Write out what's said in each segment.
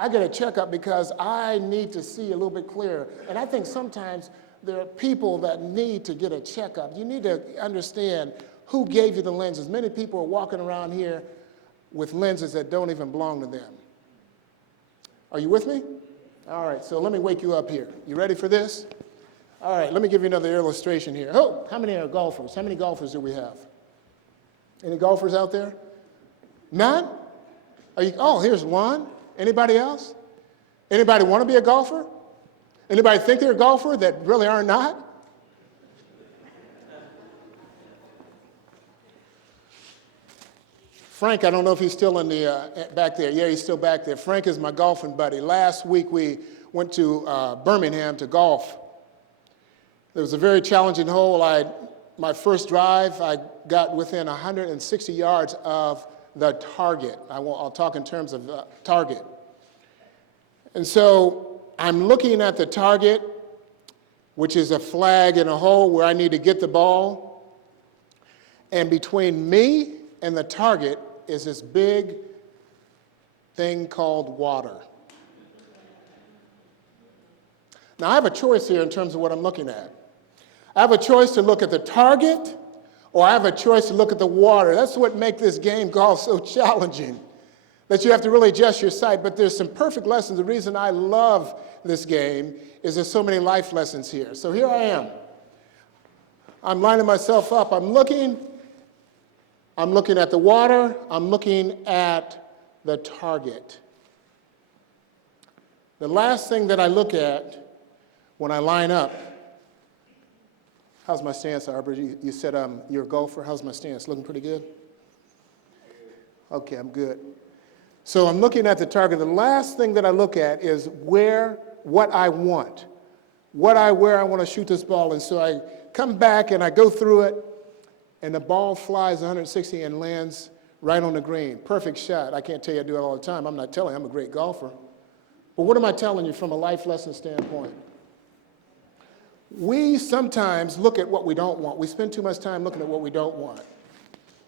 I get a checkup because I need to see a little bit clearer. And I think sometimes there are people that need to get a checkup. You need to understand who gave you the lenses. Many people are walking around here with lenses that don't even belong to them. Are you with me? All right, so let me wake you up here. You ready for this? All right, let me give you another illustration here. Oh, how many are golfers? How many golfers do we have? Any golfers out there? None? Oh, here's one. Anybody else? Anybody want to be a golfer? Anybody think they're a golfer that really are not? Frank, I don't know if he's still in the back there. Yeah, he's still back there. Frank is my golfing buddy. Last week we went to Birmingham to golf. It was a very challenging hole. My first drive, I got within 160 yards of the target. I'll talk in terms of target. And so I'm looking at the target, which is a flag in a hole where I need to get the ball. And between me and the target is this big thing called water. Now I have a choice here in terms of what I'm looking at. I have a choice to look at the target, or I have a choice to look at the water. That's what makes this game golf so challenging, that you have to really adjust your sight. But there's some perfect lessons. The reason I love this game is there's so many life lessons here. So here I am. I'm lining myself up. I'm looking at the water. I'm looking at the target. The last thing that I look at when I line up, how's my stance, Arbor? You said you're a golfer. How's my stance? Looking pretty good? Okay, I'm good. So I'm looking at the target. The last thing that I look at is what I want, where I want to shoot this ball. And so I come back and I go through it, and the ball flies 160 and lands right on the green. Perfect shot. I can't tell you I do it all the time. I'm not telling you I'm a great golfer. But what am I telling you from a life lesson standpoint? We sometimes look at what we don't want. We spend too much time looking at what we don't want.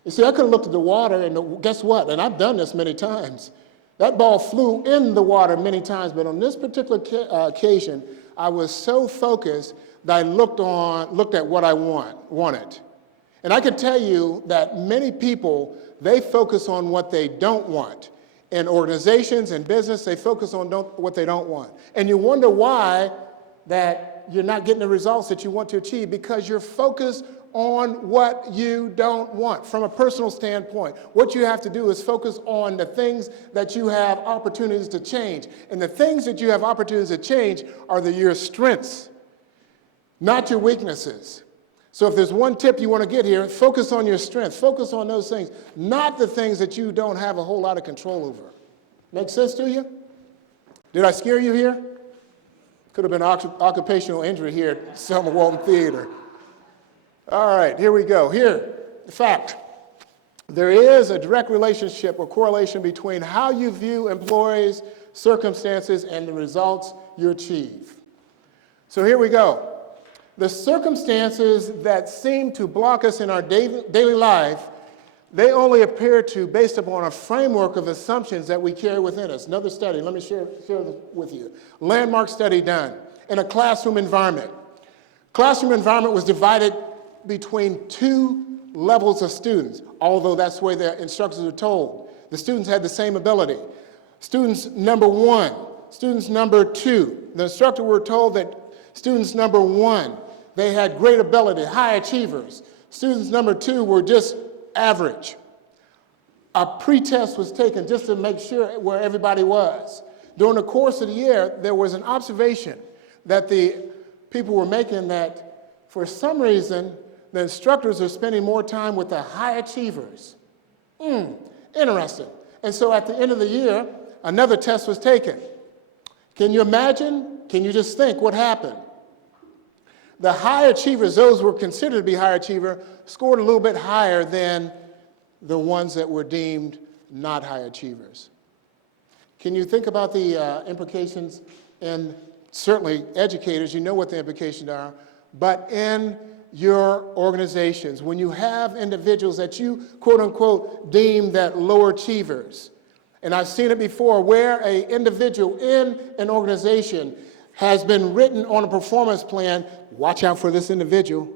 You see, I could have looked at the water, and guess what? And I've done this many times. That ball flew in the water many times, but on this particular occasion, I was so focused that I looked at what I wanted. And I can tell you that many people, they focus on what they don't want. In organizations and business, they focus on what they don't want. And you wonder why that you're not getting the results that you want to achieve, because you're focused on what you don't want. From a personal standpoint, what you have to do is focus on the things that you have opportunities to change. And the things that you have opportunities to change are your strengths, not your weaknesses. So if there's one tip you want to get here, focus on your strengths. Focus on those things, not the things that you don't have a whole lot of control over. Make sense to you? Did I scare you here? Could have been occupational injury here at Selma Walton Theater. All right, here we go. Here, the fact. There is a direct relationship or correlation between how you view employees, circumstances, and the results you achieve. So here we go. The circumstances that seem to block us in our daily life, they only appear to based upon a framework of assumptions that we carry within us. Another study, let me share this with you. Landmark study done in a classroom environment. Classroom environment was divided between two levels of students, although that's the way the instructors are told. The students had the same ability. Students number 1, students number 2. The instructor were told that students number 1, they had great ability, high achievers. Students number 2 were just average. A pretest was taken just to make sure where everybody was. During the course of the year, there was an observation that the people were making that for some reason, the instructors are spending more time with the high achievers. Interesting. And so at the end of the year, another test was taken. Can you imagine? Can you just think what happened? The high achievers, those who were considered to be high achiever, scored a little bit higher than the ones that were deemed not high achievers. Can you think about the implications? And certainly educators, you know what the implications are, but in your organizations, when you have individuals that you quote unquote deem that lower achievers, And I've seen it before where an individual in an organization has been written on a performance plan. Watch out for this individual.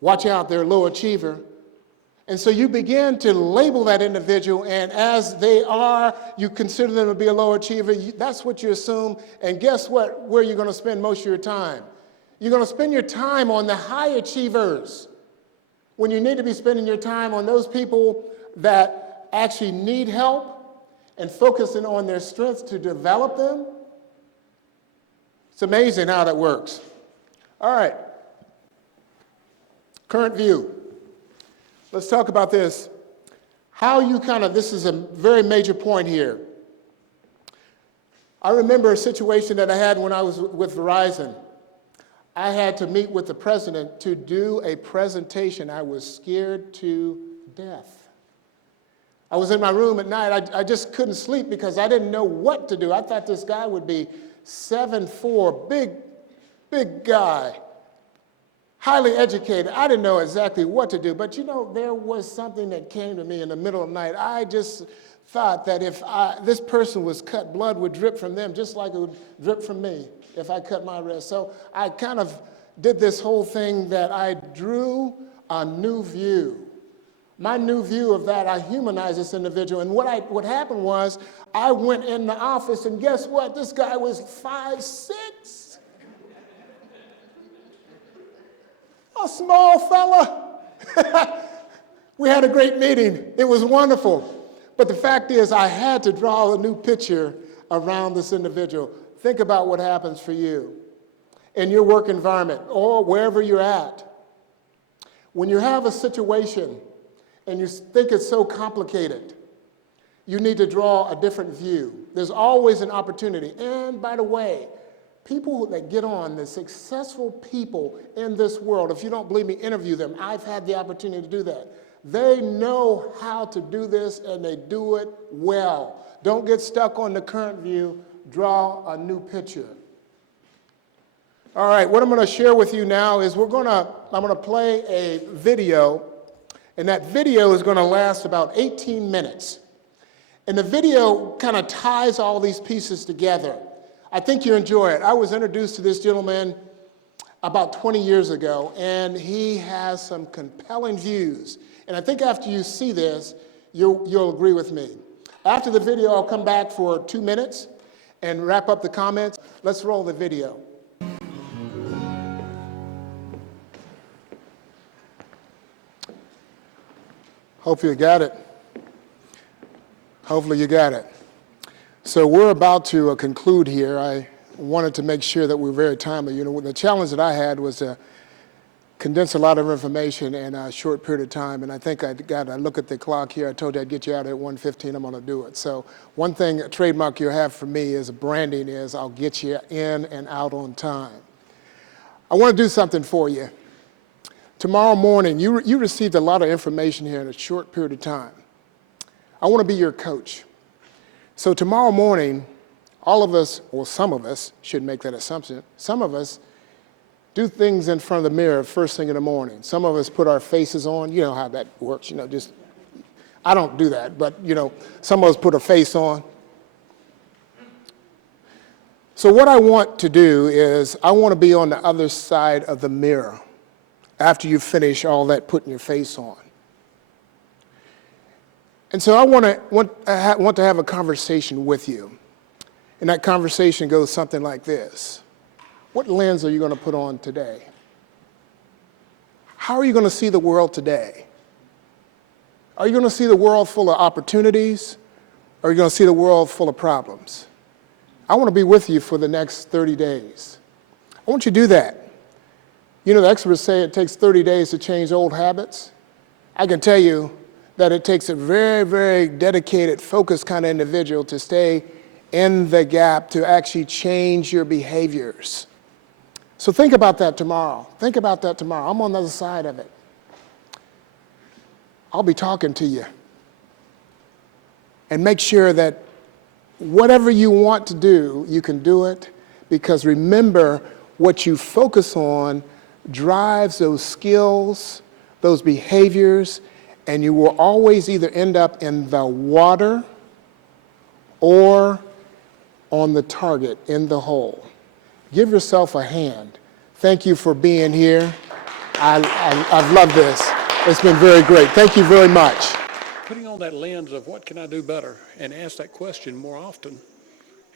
Watch out, they're a low achiever. And so you begin to label that individual, and as they are, you consider them to be a low achiever. That's what you assume. And guess what? Where you're going to spend most of your time? You're going to spend your time on the high achievers when you need to be spending your time on those people that actually need help and focusing on their strengths to develop them. It's amazing how that works. All right. Current view. Let's talk about this. How you this is a very major point here. I remember a situation that I had when I was with Verizon. I had to meet with the president to do a presentation. I was scared to death. I was in my room at night. I just couldn't sleep because I didn't know what to do. I thought this guy would be 7'4", big guy, highly educated. I didn't know exactly what to do. But there was something that came to me in the middle of the night. I just thought that if this person was cut, blood would drip from them just like it would drip from me if I cut my wrist. So I kind of did this whole thing that I drew a new view. My new view of that, I humanized this individual. And what happened was I went in the office, and guess what? This guy was 5'6". A small fella. We had a great meeting. It was wonderful. But the fact is, I had to draw a new picture around this individual. Think about what happens for you in your work environment or wherever you're at. When you have a situation and you think it's so complicated, you need to draw a different view. There's always an opportunity. And by the way, people that get on, the successful people in this world, if you don't believe me, interview them. I've had the opportunity to do that. They know how to do this, and they do it well. Don't get stuck on the current view. Draw a new picture. All right, what I'm going to share with you now is I'm going to play a video, and that video is going to last about 18 minutes. And the video kind of ties all these pieces together. I think you enjoy it. I was introduced to this gentleman about 20 years ago, and he has some compelling views. And I think after you see this, you'll agree with me. After the video, I'll come back for 2 minutes and wrap up the comments. Let's roll the video. Hopefully you got it. Hopefully you got it. So we're about to conclude here. I wanted to make sure that we're very timely. The challenge that I had was to condense a lot of information in a short period of time, and I think I look at the clock here. I told you I'd get you out at 1:15. I'm going to do it. So one thing, a trademark you have for me is branding is I'll get you in and out on time. I want to do something for you. Tomorrow morning, you received a lot of information here in a short period of time. I want to be your coach. So tomorrow morning, all of us, or some of us, should make that assumption, some of us do things in front of the mirror first thing in the morning. Some of us put our faces on. You know how that works, I don't do that, but some of us put a face on. So what I want to do is I want to be on the other side of the mirror after you finish all that putting your face on. And so I want to have a conversation with you. And that conversation goes something like this. What lens are you going to put on today? How are you going to see the world today? Are you going to see the world full of opportunities? Or are you going to see the world full of problems? I want to be with you for the next 30 days. I want you to do that. The experts say it takes 30 days to change old habits. I can tell you that it takes a very, very dedicated, focused kind of individual to stay in the gap to actually change your behaviors. So think about that tomorrow. Think about that tomorrow. I'm on the other side of it. I'll be talking to you. And make sure that whatever you want to do, you can do it, because remember, what you focus on drives those skills, those behaviors, and you will always either end up in the water or on the target in the hole. Give yourself a hand. Thank you for being here. I've loved this. It's been very great. Thank you very much. Putting on that lens of what can I do better and ask that question more often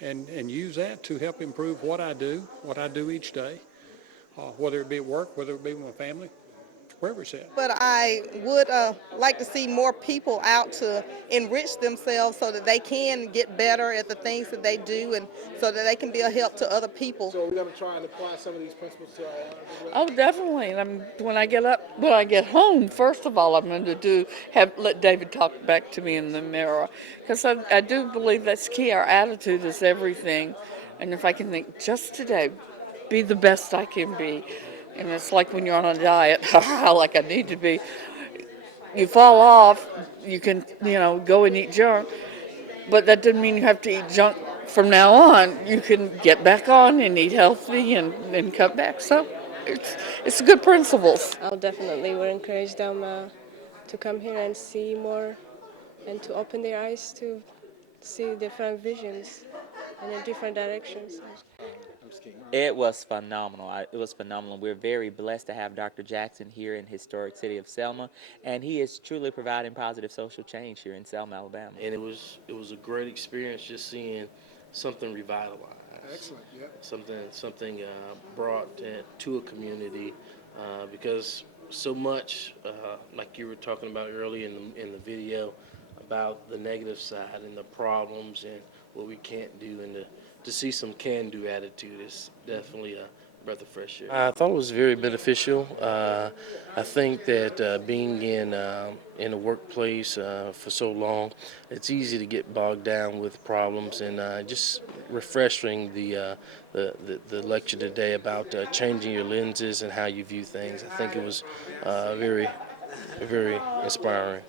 and use that to help improve what I do each day, whether it be at work, whether it be with my family, wherever it's at. But I would like to see more people out to enrich themselves so that they can get better at the things that they do and so that they can be a help to other people. So we're going to try and apply some of these principles to our lives as well? Oh, definitely. And when I get home, first of all, I'm going to let David talk back to me in the mirror, because I do believe that's key. Our attitude is everything, and if I can think just today, be the best I can be, and it's like when you're on a diet, like I need to be. You fall off, you can go and eat junk, but that doesn't mean you have to eat junk from now on. You can get back on and eat healthy and cut back. So it's good principles. I'll definitely would encourage them to come here and see more and to open their eyes to see different visions and in different directions. It was phenomenal. It was phenomenal. We're very blessed to have Dr. Jackson here in historic city of Selma, and he is truly providing positive social change here in Selma, Alabama. And it was a great experience just seeing something revitalized. Excellent, yeah. Something brought to a community because so much, like you were talking about earlier in the video, about the negative side and the problems and what we can't do, and to see some can-do attitude is definitely a breath of fresh air. I thought it was very beneficial. I think that being in a workplace for so long, it's easy to get bogged down with problems, and just refreshing the lecture today about changing your lenses and how you view things. I think it was very, very inspiring.